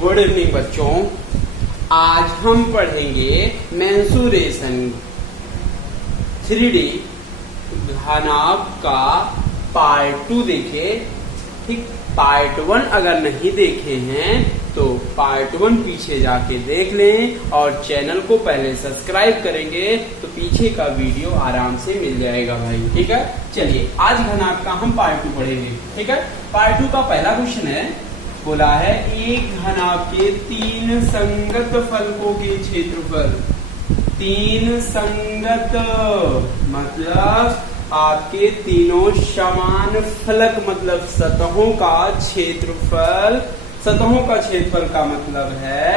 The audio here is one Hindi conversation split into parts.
गुड इवनिंग बच्चों। आज हम पढ़ेंगे मेंसुरेशन 3D घनाभ का पार्ट 2 देखे। ठीक, पार्ट 1 अगर नहीं देखे हैं तो पार्ट 1 पीछे जाके देख लें और चैनल को पहले सब्सक्राइब करेंगे तो पीछे का वीडियो आराम से मिल जाएगा भाई। ठीक है, चलिए आज घनाभ का हम पार्ट 2 पढ़ेंगे। ठीक है, पार्ट 2 का पहला क्वेश्चन है, बोला है एक घनाभ के 3 संगत फलकों के क्षेत्रफल। 3 संगत मतलब आपके तीनों समान फलक मतलब सतहों का क्षेत्रफल। सतहों का क्षेत्रफल का मतलब है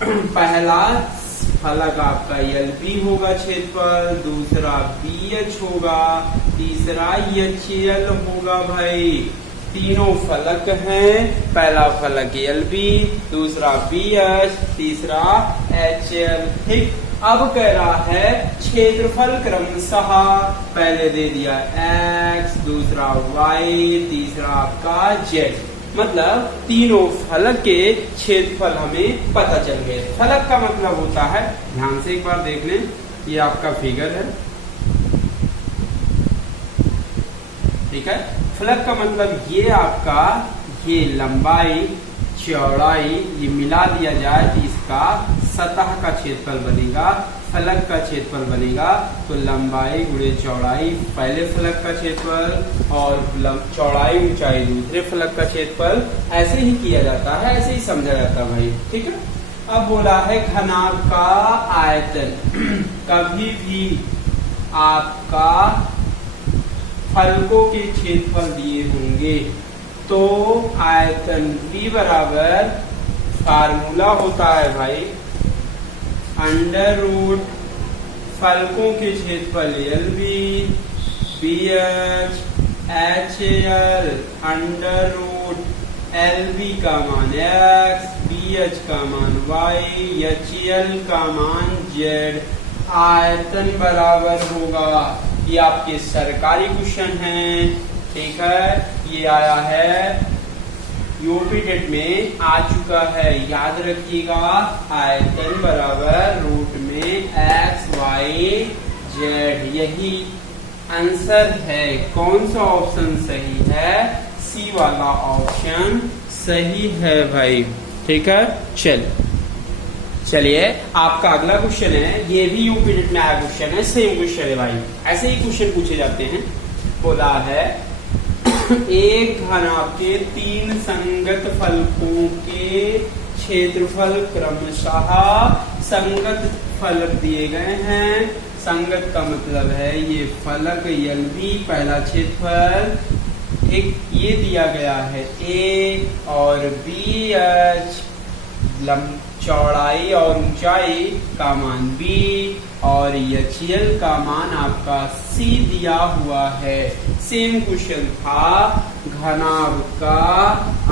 पहला फलक आपका LB होगा क्षेत्रफल, दूसरा BH होगा, तीसरा HL होगा भाई। तीनों फलक हैं, पहला फलक LB, दूसरा BH, तीसरा HL। ठीक, अब कह रहा है क्षेत्रफल क्रमशः पहले दे दिया X, दूसरा Y, तीसरा आपका Z। मतलब तीनों फलक के क्षेत्रफल हमें पता चल गए। फलक का मतलब होता है, ध्यान से एक बार देख लें, ये आपका फिगर है। ठीक है, फलक का मतलब ये आपका ये लंबाई चौड़ाई ये मिला दिया जाए तो इसका सतह का क्षेत्रफल बनेगा, फलक का क्षेत्रफल बनेगा। तो लंबाई गुणे चौड़ाई पहले फलक का क्षेत्रफल और चौड़ाई ऊंचाई दूसरे फलक का क्षेत्रफल। ऐसे ही किया जाता है, ऐसे ही समझा जाता है भाई। ठीक है, अब बोला है घनाभ का आयतन। कभी भी आपका फलकों के क्षेत्रफल दिए होंगे तो आयतन V बराबर फार्मूला होता है भाई अंडर रूट फलकों के क्षेत्रफल LB BH HL under root LB का मान X, BH का मान Y, HL का मान Z। आयतन बराबर होगा, ये आपके सरकारी क्वेश्चन हैं। ठीक है, ये आया है यूपी टेट में आ चुका है, याद रखिएगा। आयतन बराबर रूट में X Y Z, यही आंसर है। कौन सा ऑप्शन सही है? सी वाला ऑप्शन सही है भाई। ठीक है, चलिए आपका अगला क्वेश्चन है, ये भी यूपी टेट में आया क्वेश्चन है, सेम क्वेश्चन है भाई। ऐसे ही क्वेश्चन पूछे जाते हैं। बोला है एक घनाभ के 3 संगत फलकों के क्षेत्रफल क्रमशः संगत फलक दिए गए हैं। संगत का मतलब है ये फलक LB पहला क्षेत्रफल। ठीक, ये दिया गया है A और BH चौड़ाई और ऊंचाई का मान B और HL का मान आपका C दिया हुआ है। सेम क्वेश्चन था, घनाभ का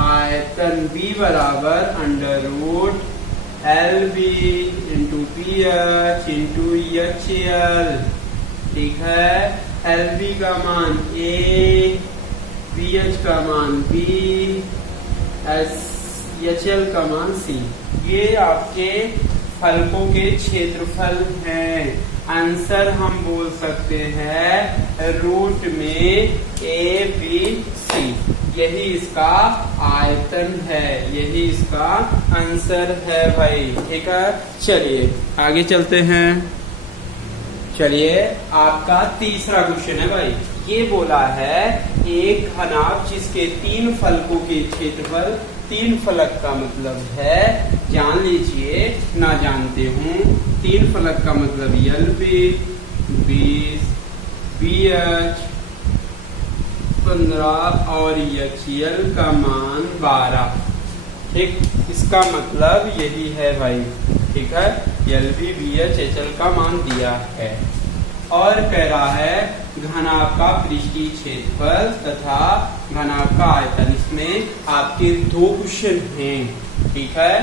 आयतन B बराबर under root LB into BH into HL। ठीक है, LB का मान A, BH का मान B, HL का मान C। ये आपके फलकों के क्षेत्रफल हैं। आंसर हम बोल सकते हैं रूट में ABC। यही इसका आयतन है, यही इसका आंसर है भाई। ठीक है, चलिए आगे चलते हैं। चलिए आपका तीसरा क्वेश्चन है भाई। ये बोला है एक घनाभ जिसके 3 फलकों के क्षेत्रफल। 3 फलक का मतलब है, जान लीजिए ना जानते हूँ, 3 फलक का मतलब LB 20, BH 15 और HL का मान 12। ठीक, इसका मतलब यही है भाई। ठीक है, LB BH HL का मान दिया है और कह रहा है घनाभ का पृष्ठीय क्षेत्रफल तथा घनाभ का आयतन। इसमें आपके 2 क्वेश्चन हैं। ठीक है,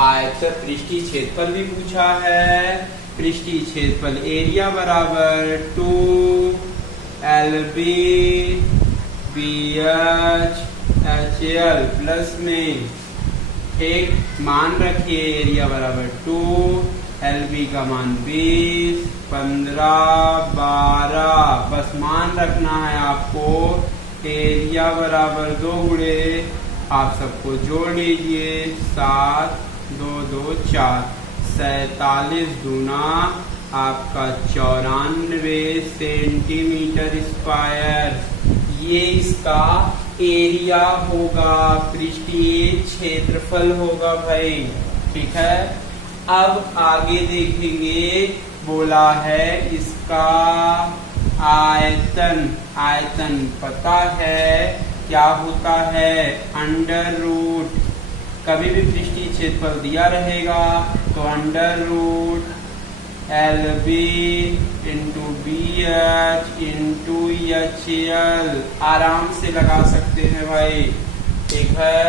आयतन पृष्ठीय क्षेत्रफल भी पूछा है। पृष्ठीय क्षेत्रफल एरिया बराबर 2 LB BH HL प्लस में ठीक, मान रखिए एरिया बराबर 2, LB का मान 20, 15, 12, बस मान रखना है आपको। एरिया बराबर 2 गुणे आप सबको जोड़ लीजिए, 7, 2, 2, 4, 47 दूना आपका 94 सेंटीमीटर स्क्वायर। ये इसका एरिया होगा, पृष्ठीय क्षेत्रफल होगा भाई। ठीक है, अब आगे देखेंगे, बोला है इसका आयतन। आयतन पता है क्या होता है, अंडर रूट। कभी भी पृष्ठीय क्षेत्रफल दिया रहेगा तो under root LB into BH into HL आराम से लगा सकते हैं भाई। ठीक है,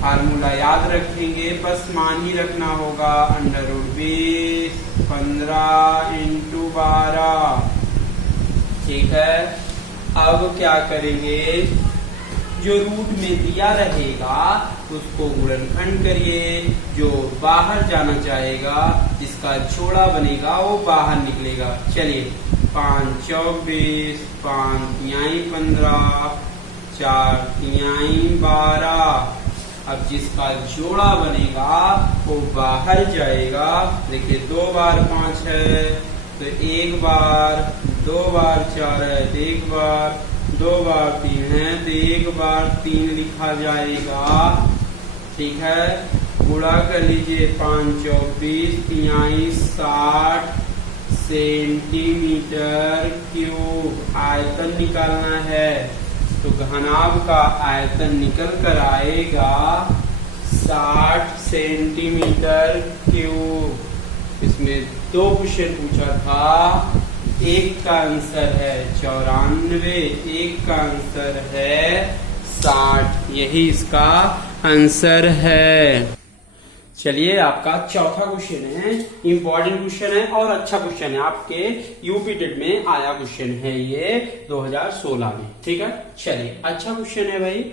फार्मूला याद रखेंगे, बस मान ही रखना होगा। Under root 20, 15 into 12। ठीक है, अब क्या करेंगे, जो रूट में दिया रहेगा उसको गुणनखंड करिए, जो बाहर जाना चाहेगा जिसका जोड़ा बनेगा वो बाहर निकलेगा। चलिए, 5 24, 5 तिहाई 15, 4 तिहाई 12। अब जिसका जोड़ा बनेगा वो बाहर जाएगा। देखिए 2 बार 5 है तो 1 बार, 2 बार 4 है तो 1 बार, 2 बार 3 है तो 1 बार 3 लिखा जाएगा। ठीक है, गुणा कर लीजिए, 5 24 तिहाई 60 सेंटीमीटर क्यूब। आयतन निकालना है तो घनाभ का आयतन निकल कर आएगा 60 सेंटीमीटर क्यूब। इसमें 2 क्वेश्चन पूछा था, एक का आंसर है 94, एक का आंसर है 60। यही इसका आंसर है। चलिए, आपका चौथा क्वेश्चन है, इंपॉर्टेंट क्वेश्चन है और अच्छा क्वेश्चन है, आपके यूपी टेट में आया क्वेश्चन है ये 2016 में। ठीक है, चलिए अच्छा क्वेश्चन है भाई।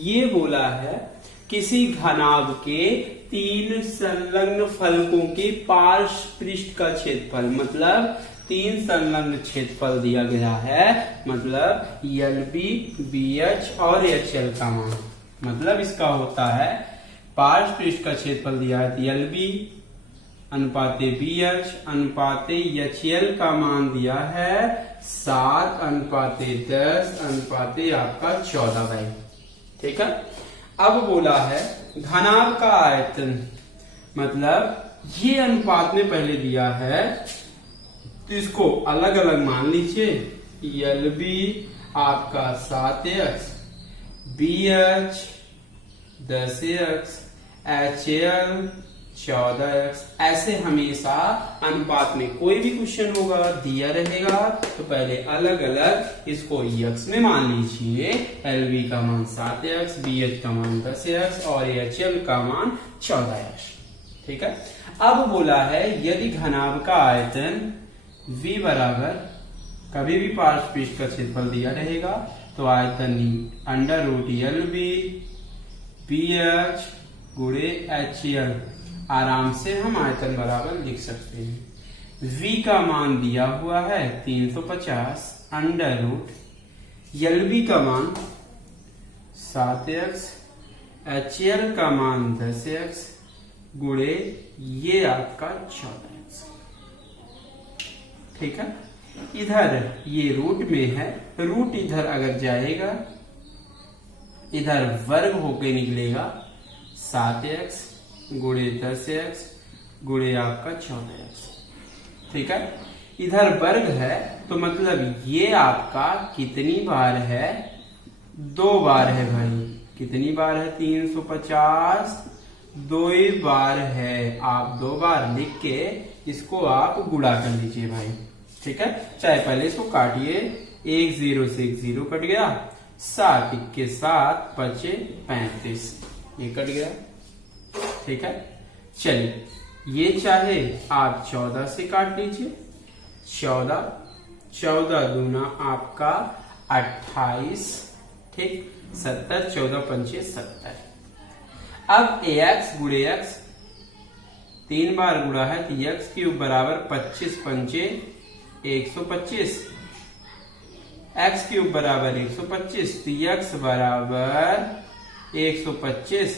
ये बोला है किसी घनाभ के 3 संलग्न फलकों के पार्श्व पृष्ठ का क्षेत्रफल, मतलब 3 संलग्न क्षेत्रफल दिया गया है, मतलब LB, BH और HL का मान। मतलब इसका होता है पार्श्व पृष्ठ का क्षेत्रफल दिया है LB अनुपाते BH अनुपाते HL का मान दिया है 7 अनुपाते 10 अनुपाते आपका 14 भाई। ठीक है, अब बोला है घनाभ का आयतन, मतलब ये अनुपात में पहले दिया है तो इसको अलग अलग मान लीजिए। LB आपका 7x, BH 10x, HL 14x। ऐसे हमेशा अनुपात में कोई भी क्वेश्चन होगा दिया रहेगा तो पहले अलग अलग इसको x में मान लीजिए। LB का मान 7x, BH का मान 10x और HL का मान 14x। ठीक है, अब बोला है यदि घनाभ का आयतन V बराबर, कभी भी पार्श्व पृष्ठ का क्षेत्रफल दिया रहेगा तो आयतन अंडर रूट LB BH गुणे HL, आराम से हम आयतन बराबर लिख सकते हैं। V का मान दिया हुआ है 350 अंडर रूट LB का मान 7x, HL का मान 10x गुणे ये आपका 14x। ठीक है, इधर ये रूट में है, रूट इधर अगर जाएगा इधर वर्ग होके निकलेगा 7x गुणे 10x गुणे आपका 14x। ठीक है, इधर वर्ग है तो मतलब ये आपका कितनी बार है, 2 बार है भाई। कितनी बार है, 350 2 बार है। आप 2 बार लिख के इसको आप गुणा कर लीजिए भाई। ठीक है, चाहे पहले इसको काटिए, 1 0 से 1 0 कट गया, 7 के 7 बचे 35, ये कट गया। ठीक है, चलिए ये चाहे आप 14 से काट लीजिए, 14 दूना आपका 28, ठीक, 70 14 पंचे 70। अब ax गुणे x 3 बार गुणा है तो x क्यूब बराबर 25 पंचे 125, x क्यूब बराबर 125, तो x बराबर 125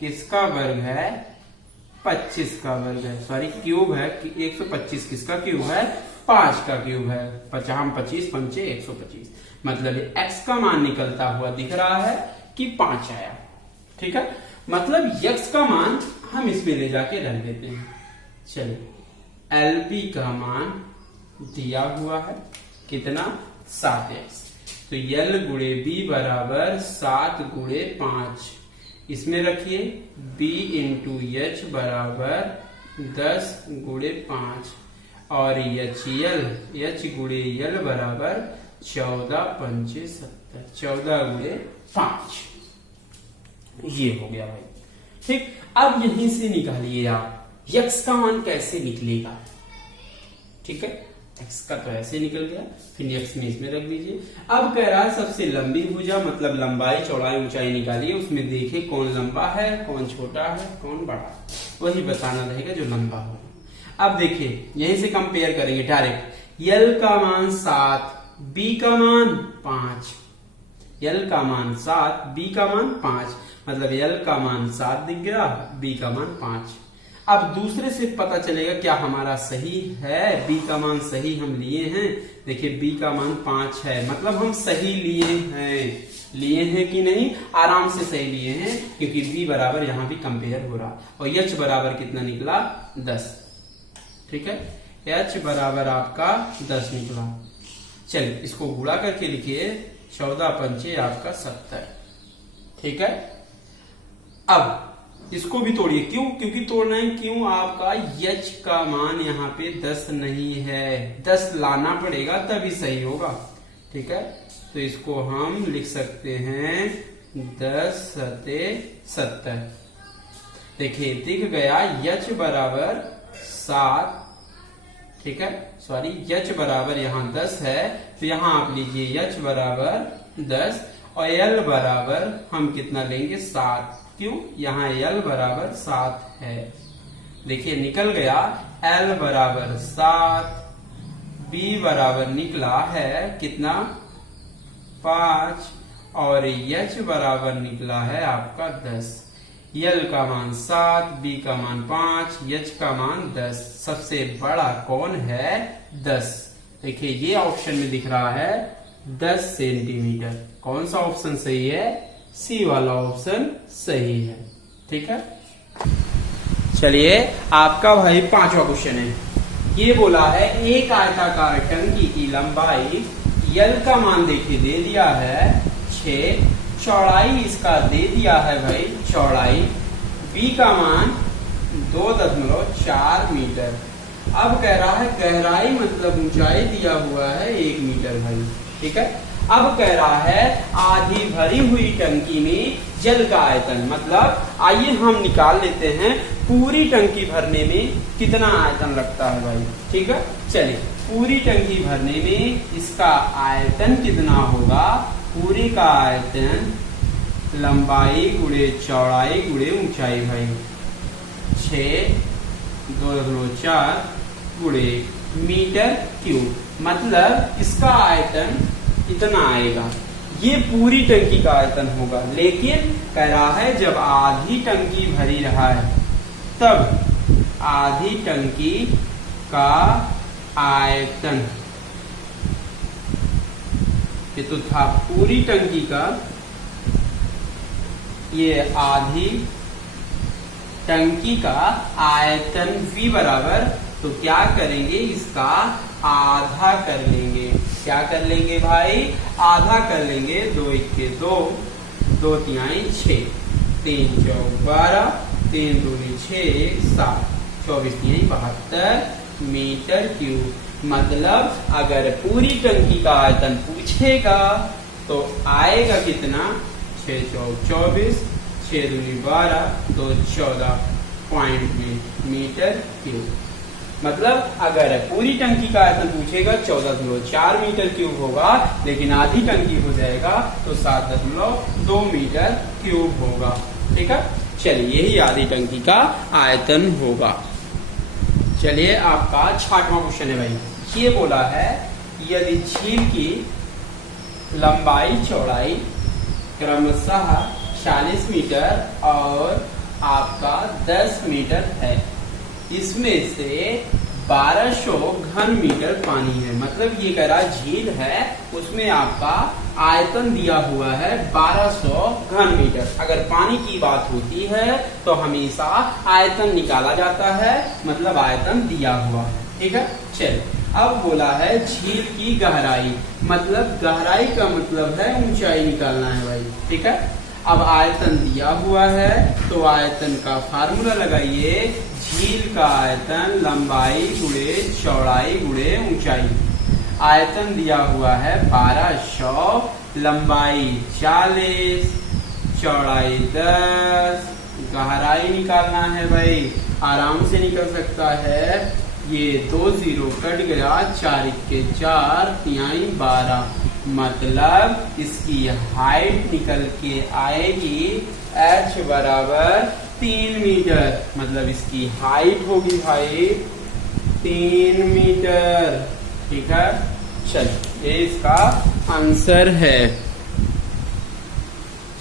किसका वर्ग है? 25 का वर्ग है। सॉरी क्यूब है कि 125 किसका क्यूब है? 5 का क्यूब है। 25 पंचे 125, मतलब x का मान निकलता हुआ दिख रहा है कि 5 आया। ठीक है, मतलब x का मान हम इसमें ले जाके रख देते हैं। चलिए LP का मान दिया हुआ है कितना? 7x, तो L गुणे B बराबर 7 गुणे 5, इसमें रखिए B इंटू एच बराबर 10 गुणे 5 और H गुणे L बराबर 14 पंचे 70, 14 गुणे 5, ये हो गया भाई। ठीक, अब यहीं से निकालिए आप x का मान कैसे निकलेगा। ठीक है, x का तो ऐसे निकल गया, फिर x में इसमें रख दीजिए। अब कह रहा है सबसे लंबी भुजा मतलब लंबाई चौड़ाई ऊंचाई निकालिए, उसमें देखिए कौन लंबा है कौन छोटा है कौन बड़ा है, वही बताना रहेगा जो लंबा हो। अब देखिए यहीं से कंपेयर करेंगे डायरेक्ट। L का मान 7, B का मान 5, L का मान 7, B का मान 5, मतलब L का मान 7 दिख गया, B का मान 5। अब दूसरे से पता चलेगा क्या हमारा सही है, B का मान सही हम लिए हैं। देखिए B का मान 5 है, मतलब हम सही लिए हैं कि नहीं? आराम से सही लिए हैं, क्योंकि B बराबर यहाँ भी कंपेयर हो रहा, और H बराबर कितना निकला? 10। ठीक है, H बराबर आपका 10 निकला। चलिए इसको गुणा करके लिखिए, 14 पंचे आपका 70। ठीक है, अब इसको भी तोड़िए। क्यों? क्योंकि तोड़ना है क्यों? आपका H का मान यहाँ पे 10 नहीं है, 10 लाना पड़ेगा तभी सही होगा। ठीक है, तो इसको हम लिख सकते हैं 10 सते 70। देखिए दिख गया H बराबर 7। ठीक है, सॉरी H बराबर यहाँ 10 है, तो यहाँ आप लीजिए H बराबर 10 और L बराबर हम कितना लेंगे? 7। क्यों? यहाँ L बराबर 7 है। देखिए निकल गया L बराबर 7, B बराबर निकला है कितना? 5 और H बराबर निकला है आपका 10। L का मान 7, B का मान 5, H का मान 10। सबसे बड़ा कौन है? 10। देखिए ये ऑप्शन में दिख रहा है 10 सेंटीमीटर। कौन सा ऑप्शन सही है? सी वाला ऑप्शन सही है। ठीक है, चलिए आपका भाई 5वां क्वेश्चन है। ये बोला है एक आयताकार टंकी की लंबाई L का मान देखिए दे दिया है 6, चौड़ाई इसका दे दिया है भाई चौड़ाई, B का मान 2.4 मीटर। अब कह रहा है गहराई मतलब ऊंचाई दिया हुआ है 1 मीटर भाई। ठीक है, अब कह रहा है आधी भरी हुई टंकी में जल का आयतन, मतलब आइए हम निकाल लेते हैं पूरी टंकी भरने में कितना आयतन लगता है भाई। ठीक है, चलिए पूरी टंकी भरने में इसका आयतन कितना होगा? पूरी का आयतन लंबाई गुणे चौड़ाई गुणे ऊंचाई भाई 6 2.4 गुणे मीटर क्यूब, मतलब इसका आयतन इतना आएगा। ये पूरी टंकी का आयतन होगा, लेकिन कह रहा है जब आधी टंकी भरी रहा है तब आधी टंकी का आयतन, ये तो था पूरी टंकी का, ये आधी टंकी का आयतन V बराबर, तो क्या करेंगे? इसका आधा कर लेंगे। क्या कर लेंगे भाई? आधा कर लेंगे। 2 1 2, 2 3 6, 3 4 12, 3 2 6 7, 24 3 72 मीटर क्यूब। मतलब अगर पूरी टंकी का आयतन पूछेगा तो आएगा कितना? 6 4 24, 6 2 12, 2 14 पॉइंट में मीटर क्यूब। मतलब अगर पूरी टंकी का आयतन पूछेगा 14.4 मीटर क्यूब होगा, लेकिन आधी टंकी हो जाएगा तो 7.2 मीटर क्यूब होगा। ठीक है। चलिए यही आधी टंकी का आयतन होगा। चलिए आपका 6वां क्वेश्चन है भाई। ये बोला है यदि झील की लंबाई चौड़ाई क्रमशः 40 मीटर और आपका 10 मीटर है, इसमें से 1200 घन मीटर पानी है। मतलब ये कह रहा झील है, उसमें आपका आयतन दिया हुआ है 1200 घन मीटर। अगर पानी की बात होती है तो हमेशा आयतन निकाला जाता है, मतलब आयतन दिया हुआ है, ठीक है। चल अब बोला है झील की गहराई, मतलब गहराई का मतलब है ऊंचाई निकालना है भाई, ठीक है। अब आयतन दिया हुआ है तो आयतन का फार्मूला लगाइए, झील का आयतन लंबाई गुणे चौड़ाई गुणे ऊंचाई। आयतन दिया हुआ है 1200, लंबाई 40, चौड़ाई 10, गहराई निकालना है भाई, आराम से निकल सकता है। ये 2 0 कट गया, 4 के 4 तिहाई 12, मतलब इसकी हाइट निकल के आएगी h बराबर 3 मीटर। मतलब इसकी हाइट होगी भाई 3 मीटर, ठीक है। चलिए ये इसका आंसर है।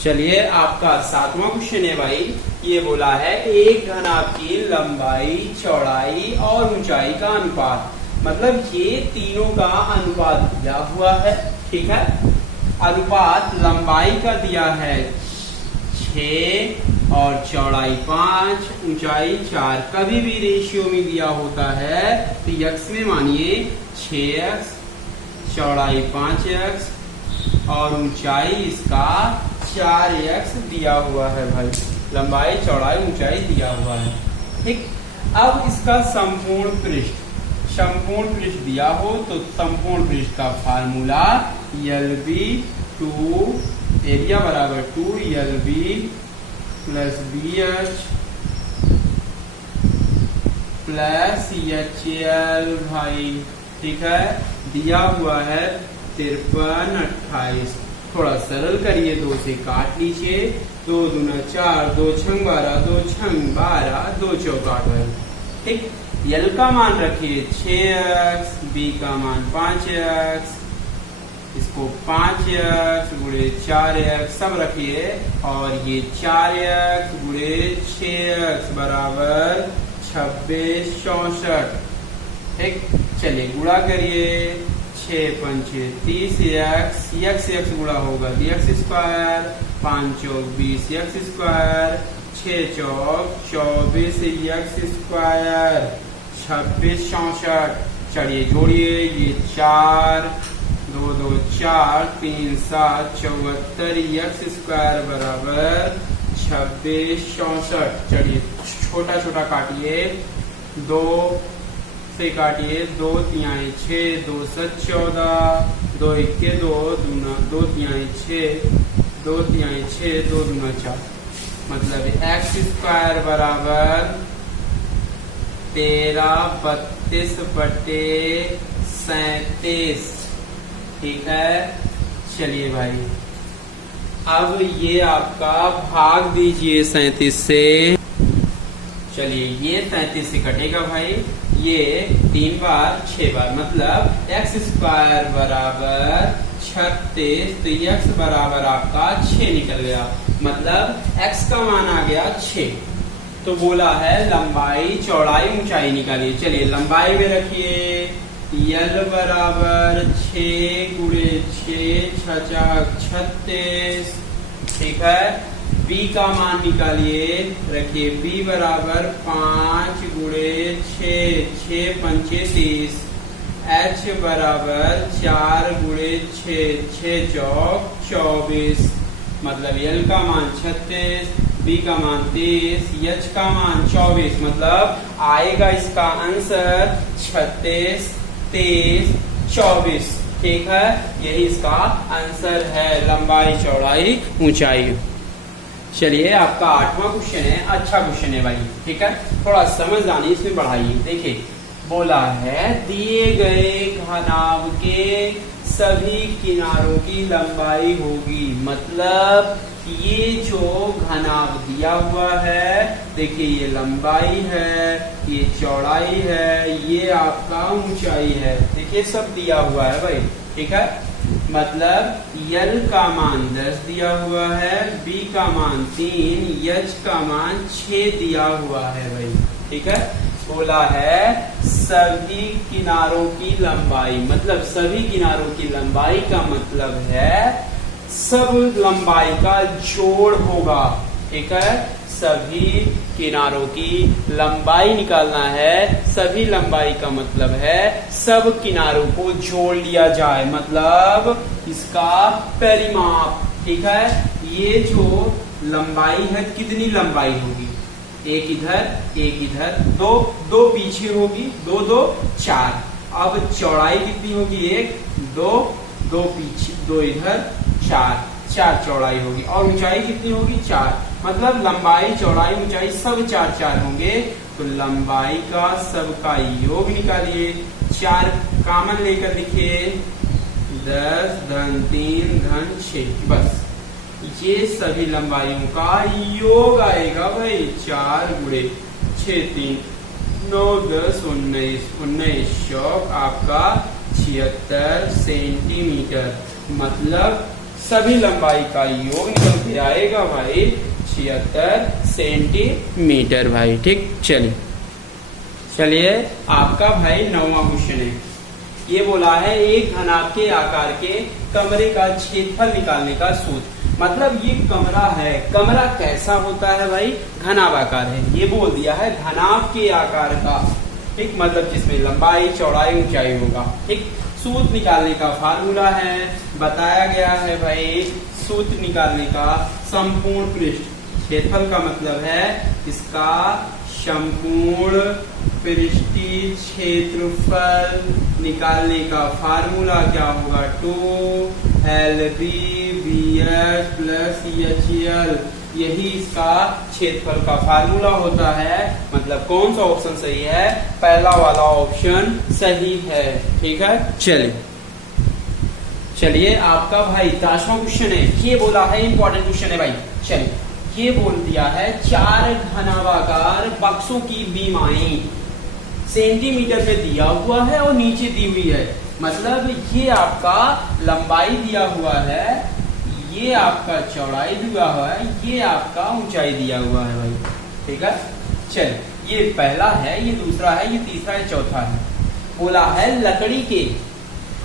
चलिए आपका 7वां क्वेश्चन है भाई। ये बोला है एक घनाभ की लंबाई चौड़ाई और ऊंचाई का अनुपात, मतलब ये तीनों का अनुपात दिया हुआ है, ठीक है। अनुपात लंबाई का दिया है 6 और चौड़ाई 5, ऊंचाई 4। कभी भी रेशियो में दिया होता है तो x में मानिए 6x, चौड़ाई 5x और ऊंचाई इसका 4x दिया हुआ है भाई। लंबाई चौड़ाई ऊंचाई दिया हुआ है, ठीक। अब इसका संपूर्ण पृष्ठ दिया हो तो संपूर्ण पृष्ठ का फार्मूला LB2 एरिया बराबर 2 LB plus BH plus HL भाई, ठीक है। दिया हुआ है 53 28। थोड़ा सरल करिए, 2 से काट लीजिए, 2 दूना 4, 2 छंग 12, 2 छंग 12, 2 चौक 8 भाई, ठीक। L का मान रखिए 6x, B का मान 5x, इसको 5x गुणे 4x सब रखिए, और ये 4x गुणे 6x बराबर 26 64, ठीक। चलिए गुणा करिए, 6 पंचे 30x, x गुणा होगा x स्क्वायर, 5 चौक 20 x स्क्वायर, 6 चौक 24 x स्क्वायर, 26 64। चलिए जोड़िए, ये 4 2 2 4 3 7 74 x स्क्वायर बराबर 26 64। चलिए छोटा छोटा काटिए, 2 से काटिए, 2 तिहाई 6, 2 7 14, 2 1 2 दूना 2 तिहाई 6, 2 तिहाई 6, 2 दूना 4, मतलब x स्क्वायर बराबर 13 32 बटे 37, ठीक है। चलिए भाई अब ये आपका भाग दीजिए 37 से। चलिए ये 37 से कटेगा भाई, ये 3 बार 6 बार, मतलब x स्क्वायर बराबर 36, तो x बराबर आपका 6 निकल गया, मतलब x का मान आ गया 6। तो बोला है लंबाई चौड़ाई ऊंचाई निकालिए। चलिए लंबाई में रखिए, L बराबर 6 गुणे 6 36, ठीक है। B का मान निकालिए, रखिए B बराबर 5 गुणे 6 पंचे 30, H बराबर 4 गुणे 6 चौक 24, मतलब L का मान 36, B का मान 23, H का मान 24, मतलब आएगा इसका आंसर 36 23 24, ठीक है। यही इसका आंसर है, लंबाई चौड़ाई ऊंचाई। चलिए आपका 8वां क्वेश्चन है, अच्छा क्वेश्चन है भाई, ठीक है। थोड़ा समझ आनी इसमें बढ़ाइए। देखिए बोला है दिए गए घनाभ के सभी किनारों की लंबाई होगी, मतलब ये जो घनाभ दिया हुआ है, देखिए ये लंबाई है, ये चौड़ाई है, ये आपका ऊंचाई है, देखिए सब दिया हुआ है भाई। ठीक है, मतलब यल का मान 10 दिया हुआ है, बी का मान 3, यच का मान 6 दिया हुआ है भाई। ठीक है, बोला है सभी किनारों की लंबाई, मतलब सभी किनारों की लंबाई का मतलब है सब लंबाई का जोड़ होगा। ठीक है, सभी किनारों की लंबाई निकालना है, सभी लंबाई का मतलब है सब किनारों को जोड़ लिया जाए, मतलब इसका परिमाप। ठीक है, ये जो लंबाई है कितनी लंबाई होगी, एक इधर, दो पीछे होगी, 2 2 4। अब चौड़ाई कितनी होगी, 1 2 2 पीछे, 2 इधर, 4 चौड़ाई होगी। और ऊंचाई कितनी होगी, 4। मतलब लंबाई चौड़ाई ऊंचाई सब 4 होंगे। तो लंबाई का सबका योग निकालिए, 4 कॉमन लेकर लिखिए, 10 धन 3 धन 6, बस ये सभी लंबाइयों का योग आएगा भाई। 4 गुणे 6 3 9 10 19 19 चौक आपका 76 सेंटीमीटर, मतलब सभी लंबाई का योग निकल के आएगा भाई 76 सेंटीमीटर भाई। ठीक, चलिए आपका भाई 9वां क्वेश्चन है। ये बोला है एक घनाभ के आकार के कमरे का क्षेत्रफल निकालने का सूत्र। मतलब ये कमरा है, कमरा कैसा होता है भाई, घनाभ आकार है, ये बोल दिया है घनाभ के आकार का। ठीक, मतलब जिसमें लंबाई चौड़ाई ऊंचाई होगा। ठीक, सूत्र निकालने का फार्मूला है, बताया गया है भाई। सूत्र निकालने का संपूर्ण पृष्ठ क्षेत्रफल का मतलब है इसका संपूर्ण पृष्ठीय क्षेत्रफल निकालने का फार्मूला क्या होगा, 2LB BH प्लस HL, यही इसका क्षेत्रफल का फार्मूला होता है। मतलब कौन सा ऑप्शन सही है, पहला वाला ऑप्शन सही है। ठीक है, चलिए आपका भाई 10वां क्वेश्चन है। ये बोला है इंपॉर्टेंट क्वेश्चन है भाई। चलिए ये बोल दिया है 4 घनाभागार बक्सों की बीमाई सेंटीमीटर में दिया हुआ है और नीचे दी हुई है। मतलब ये आपका लंबाई दिया हुआ है, ये आपका चौड़ाई दिया हुआ है, ये आपका ऊंचाई दिया हुआ है भाई। ठीक है, चलिए ये पहला है, ये दूसरा है, ये तीसरा है, चौथा है। बोला है लकड़ी के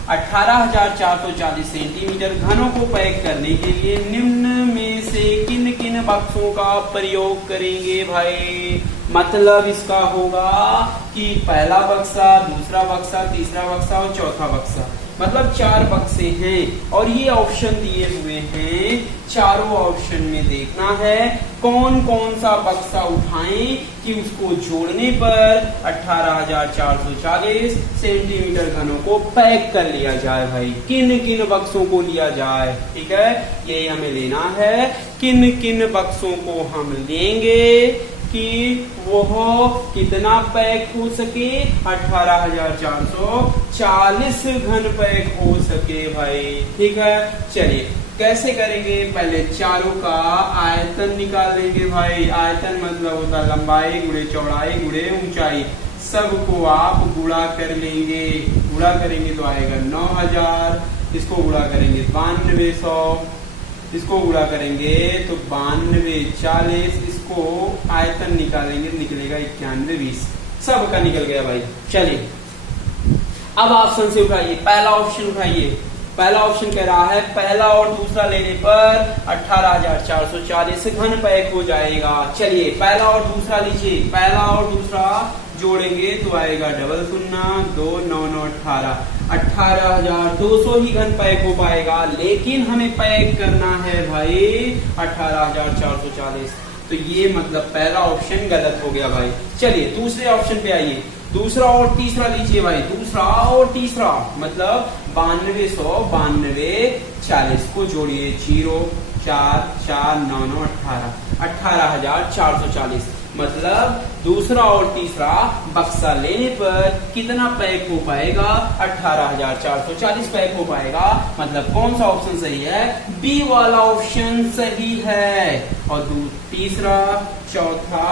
18,440 सेंटीमीटर घनों को पैक करने के लिए निम्न में से किन किन बक्सों का प्रयोग करेंगे भाई। मतलब इसका होगा कि पहला बक्सा, दूसरा बक्सा, तीसरा बक्सा और चौथा बक्सा, मतलब 4 बक्से हैं और ये ऑप्शन दिए हुए हैं। चारों ऑप्शन में देखना है कौन कौन सा बक्सा उठाएं कि उसको जोड़ने पर 18,440 सेंटीमीटर घनों को पैक कर लिया जाए भाई। किन किन बक्सों को लिया जाए, ठीक है, ये हमें लेना है। किन किन बक्सों को हम लेंगे कि वो कितना पैक हो सके, 18,440 घन पैक हो सके भाई। ठीक है, चलिए कैसे करेंगे, पहले चारों का आयतन निकाल लेंगे भाई। आयतन मतलब होता है लंबाई गुणे चौड़ाई गुणे ऊंचाई, सबको आप गुणा कर लेंगे। गुणा करेंगे तो आएगा 9,000, इसको गुणा करेंगे 9200, इसको गुणा करेंगे तो 9240, इसको आयतन निकालेंगे निकलेगा 9120, सबका निकल गया भाई। चलिए अब ऑप्शन से उठाइए, पहला ऑप्शन उठाइए। पहला ऑप्शन कह रहा है पहला और दूसरा लेने पर 18,440 घन पैक हो जाएगा। चलिए पहला और दूसरा लीजिए, पहला और दूसरा जोड़ेंगे तो आएगा 00 2 9 9 18, 18,200 ही घन पैक हो पाएगा। लेकिन हमें पैक करना है भाई 18,440, तो ये मतलब पहला ऑप्शन गलत हो गया भाई। चलिए दूसरे ऑप्शन पे आइए, दूसरा और तीसरा लीजिए भाई। दूसरा और तीसरा मतलब 9200 9240 को जोड़िए, 0 4 4 9 9 18 18,440। मतलब दूसरा और तीसरा बक्सा लेने पर कितना पैक हो पाएगा? 18,440 पैक हो पाएगा। मतलब कौन सा ऑप्शन सही है? बी वाला ऑप्शन सही है। और तीसरा चौथा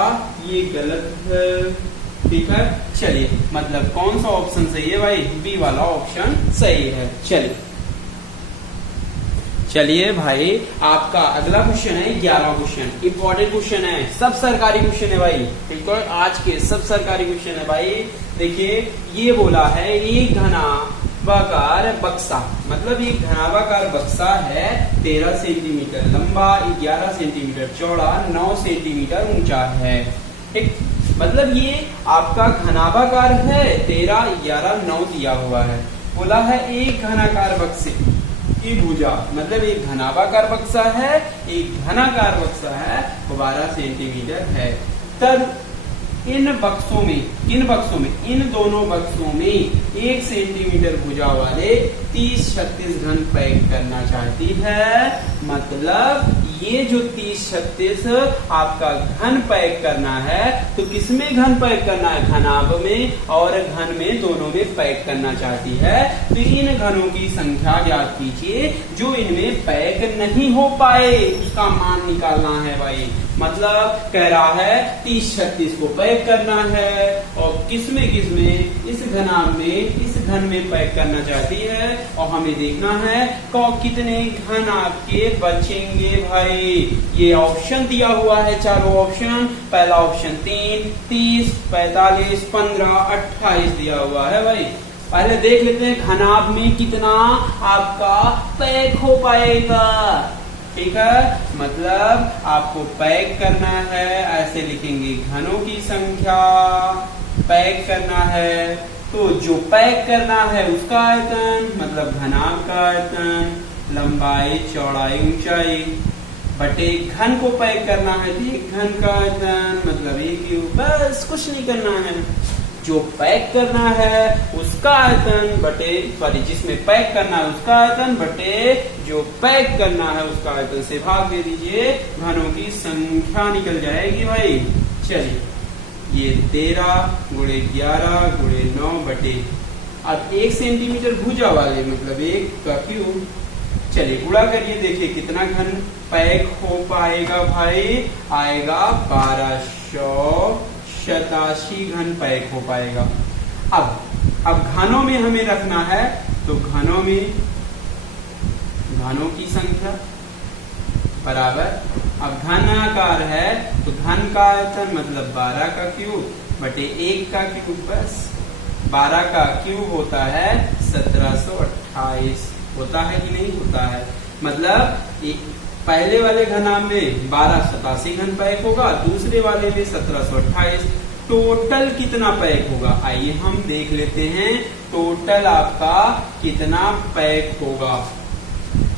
ये गलत है। ठीक है, चलिए मतलब कौन सा ऑप्शन सही है भाई? बी वाला ऑप्शन सही है। चलिए भाई, आपका अगला क्वेश्चन है 11वां क्वेश्चन। इंपॉर्टेंट क्वेश्चन है, सब सरकारी क्वेश्चन है भाई। बिल्कुल आज के सब सरकारी क्वेश्चन है भाई। देखिए ये बोला है एक घनाभाकार बक्सा, मतलब एक घनाभाकार बक्सा है 13 सेंटीमीटर लंबा, 11 सेंटीमीटर चौड़ा, 9 सेंटीमीटर ऊंचा है। ठीक, मतलब ये आपका घनाभाकार है, 13 11 9 दिया हुआ है। बोला है एक घनाकार बक्से की भुजा, मतलब एक घनाभाकार बक्सा है, एक घनाकार बक्सा है, 12 सेंटीमीटर है। तब इन दोनों बक्सों में 1 सेंटीमीटर भुजा वाले 30-36 घन पैक करना चाहती है। मतलब ये जो 30-36 आपका घन पैक करना है, तो किसमें घन पैक करना है? घनाभ में और घन में, दोनों में पैक करना चाहती है। तो इन घनों की संख्या ज्ञात कीजिए जो इनमें पैक नहीं हो पाए, उसका मान निकालना है भाई। मतलब कह रहा है 30-36 को पैक करना है और किसमें इस घनाभ में, इस घन में पैक करना चाहती है। और हमें देखना है कितने घन आपके बचेंगे भाई। ये ऑप्शन दिया हुआ है, चारों ऑप्शन। पहला ऑप्शन 3, 30, 45, 15, 28 दिया हुआ है भाई। पहले देख लेते हैं घनाभ में कितना आपका पैक हो पाएगा। ठीक है, मतलब आपको पैक करना है, ऐसे लिखेंगे घनों की संख्या पैक करना है। तो जो पैक करना है उसका आयतन, मतलब घनाभ का आयतन, लंबाई चौड़ाई ऊंचाई, बटे घन को पैक करना है तो एक घन का आयतन, मतलब एक, बस कुछ नहीं करना है। जो पैक करना है उसका आयतन बटे, सॉरी जिसमें पैक करना है उसका आयतन बटे जो पैक करना है उसका आयतन से भाग दे दीजिए, घनों की संख्या निकल जाएगी भाई। चलिए ये 13 गुणे 11 गुणे 9 बटे, अब 1 सेंटीमीटर भुजा वाले मतलब 1 का क्यूब। चलिए गुणा करिए, देखिए कितना घन पैक हो पाएगा भाई? आएगा 1287 घन पैक हो पाएगा। अब घनों में हमें रखना है, तो घनों में घनों की संख्या बराबर, अब घनाकार है तो घन का आयतन मतलब 12 का क्यूब बटे 1 का क्यूब, बस 12 का क्यूब होता है 1728। होता है कि नहीं होता है? मतलब एक पहले वाले घनाभ में 1287 घन पैक होगा, दूसरे वाले में 1728। टोटल कितना पैक होगा? आइए हम देख लेते हैं टोटल आपका कितना पैक होगा।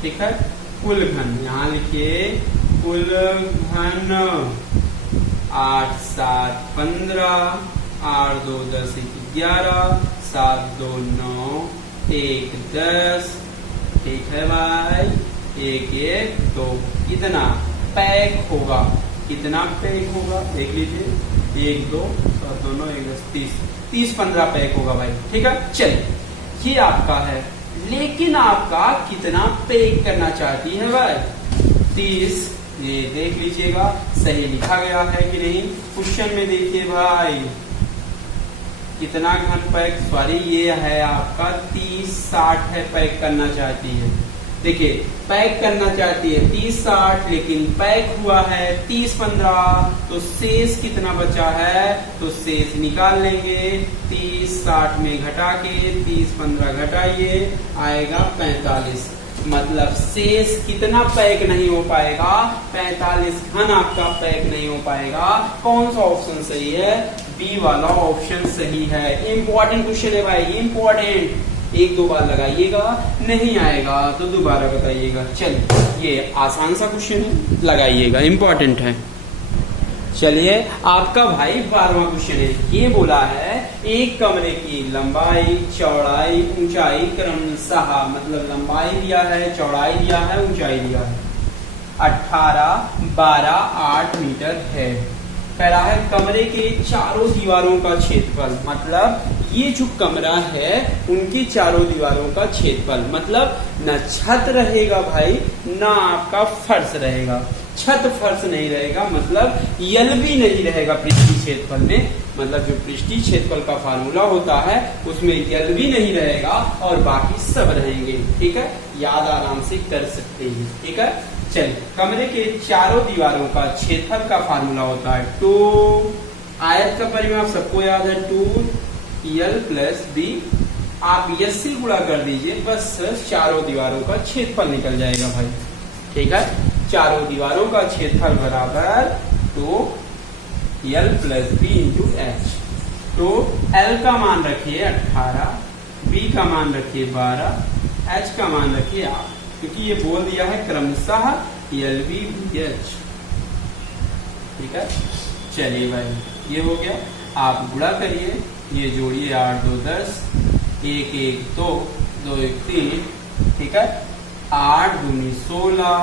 ठीक है, कुल घन यहाँ लिखिए, कुल घन 8 7 15, 8 2 10 11, 7 2 9, 1 10। ठीक है भाई, 1 1 2 कितना पैक होगा? कितना पैक होगा देख लीजिए, 1 2 7 2 9 1 10 30 15 पैक होगा भाई। ठीक है, चलिए ये आपका है, लेकिन आपका कितना पैक करना चाहती है भाई? 30। ये देख लीजिएगा सही लिखा गया है कि नहीं क्वेश्चन में। देखिए भाई कितना घन पैक, सॉरी ये है आपका 30 60 है, पैक करना चाहती है। देखिए पैक करना चाहती है 30 60, लेकिन पैक हुआ है 30 15, तो शेष कितना बचा है? तो शेष निकाल लेंगे, 30 60 में घटा के 30 15 घटाइए, आएगा 45। मतलब शेष कितना पैक नहीं हो पाएगा? 45 घन आपका पैक नहीं हो पाएगा। कौन सा ऑप्शन सही है? बी वाला ऑप्शन सही है। इम्पोर्टेंट क्वेश्चन है भाई, इम्पोर्टेंट। 1-2 बार लगाइएगा, नहीं आएगा तो दोबारा बताइएगा। चलिए ये आसान सा क्वेश्चन है, लगाइएगा, इम्पोर्टेंट है। चलिए आपका भाई 12वां क्वेश्चन है। ये बोला है एक कमरे की लंबाई चौड़ाई ऊंचाई क्रमशः, मतलब लंबाई दिया है, चौड़ाई दिया है, ऊंचाई दिया है। 18, 12, 8 मीटर है। कह रहा है कमरे के चारों दीवारों का क्षेत्रफल, मतलब ये जो कमरा है उनकी चारों दीवारों का क्षेत्रफल, मतलब न छत रहेगा भाई ना आपका फर्श रहेगा। छत फर्श नहीं रहेगा मतलब यल भी नहीं रहेगा पृष्ठीय क्षेत्रफल में, मतलब जो पृष्ठीय क्षेत्रफल का फार्मूला होता है उसमें यल भी नहीं रहेगा और बाकी सब रहेंगे। ठीक है, याद आराम से कर सकते हैं। ठीक है, चलिए कमरे के चारों दीवारों का क्षेत्रफल का फार्मूला होता है 2, आयत का परिमाप सबको याद है 2l + b, आप यस से गुणा कर दीजिए, बस चारों दीवारों का क्षेत्रफल निकल जाएगा भाई। ठीक है, चारों दीवारों का क्षेत्रफल बराबर 2l + b × h। तो l का मान रखिए 18, b का मान रखिए 12, h का मान रखिए 8, क्योंकि ये बोल दिया है क्रमशः LB BH। ठीक है, चलिए भाई ये हो गया, आप गुणा करिए, ये जोड़िए 8 2 10, 1 1 2, 2 1 3। ठीक है, 8 दूनी 16,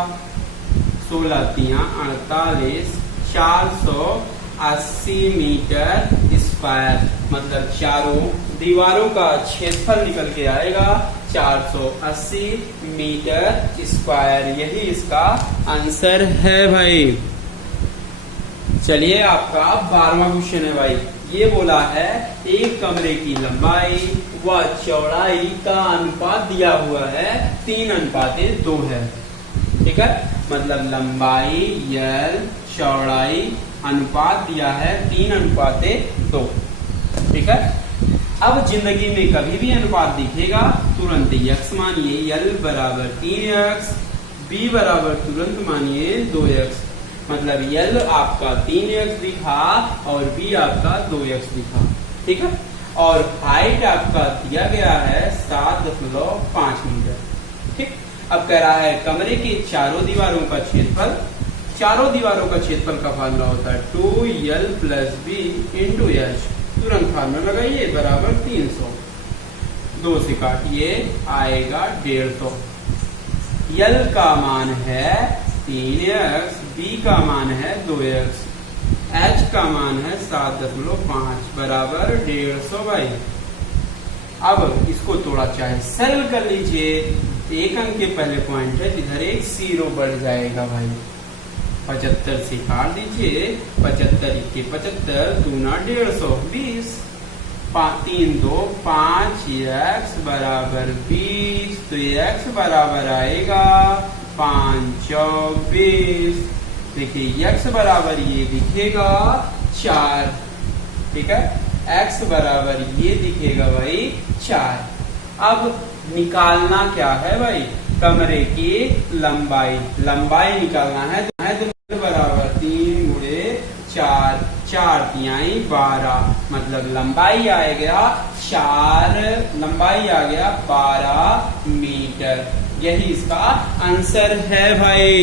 16 तिया 48, 480 मीटर स्क्वायर, मतलब चारों दीवारों का क्षेत्रफल निकल के आएगा 480 मीटर स्क्वायर। यही इसका आंसर है भाई। चलिए आपका 12वां क्वेश्चन है भाई। ये बोला है एक कमरे की लंबाई व चौड़ाई का अनुपात दिया हुआ है 3:2 है। ठीक है, मतलब लंबाई यल चौड़ाई अनुपात दिया है 3:2। ठीक है, अब जिंदगी में कभी भी अनुपात दिखेगा तुरंत x मानिए l बराबर 3x, b बराबर तुरंत मानिए 2x, मतलब l आपका 3x दिखा और b आपका 2x दिखा। ठीक है, और हाइट आपका दिया गया है 7.5 मीटर। ठीक, अब कह रहा है कमरे के चारों दीवारों का क्षेत्रफल, चारों दीवारों का क्षेत्रफल का फार्मूला होता है 2l + b × h। तुरंत फार्मूला लगाइए बराबर 300, 2 से काटिए आएगा 150। यल का मान है 3x, b का मान है 2x, h का मान है 7.5 बराबर 150 भाई। अब इसको थोड़ा चाहे सरल कर लीजिए, एक अंक के पहले पॉइंट है, इधर एक 0 बढ़ जाएगा भाई। 75 से काट दीजिए, 75 × 75 दूना 150, 20, 3 2 5, x बराबर 20, तो x बराबर आएगा 5 4 20। देखिए x बराबर ये दिखेगा 4। ठीक है, x बराबर ये दिखेगा भाई 4। अब निकालना क्या है भाई, कमरे की लंबाई, लंबाई निकालना है तो बराबर 3 × 4, 4 तिहाई 12, मतलब लंबाई आ गया 4, लंबाई आ गया 12 मीटर। यही इसका आंसर है भाई।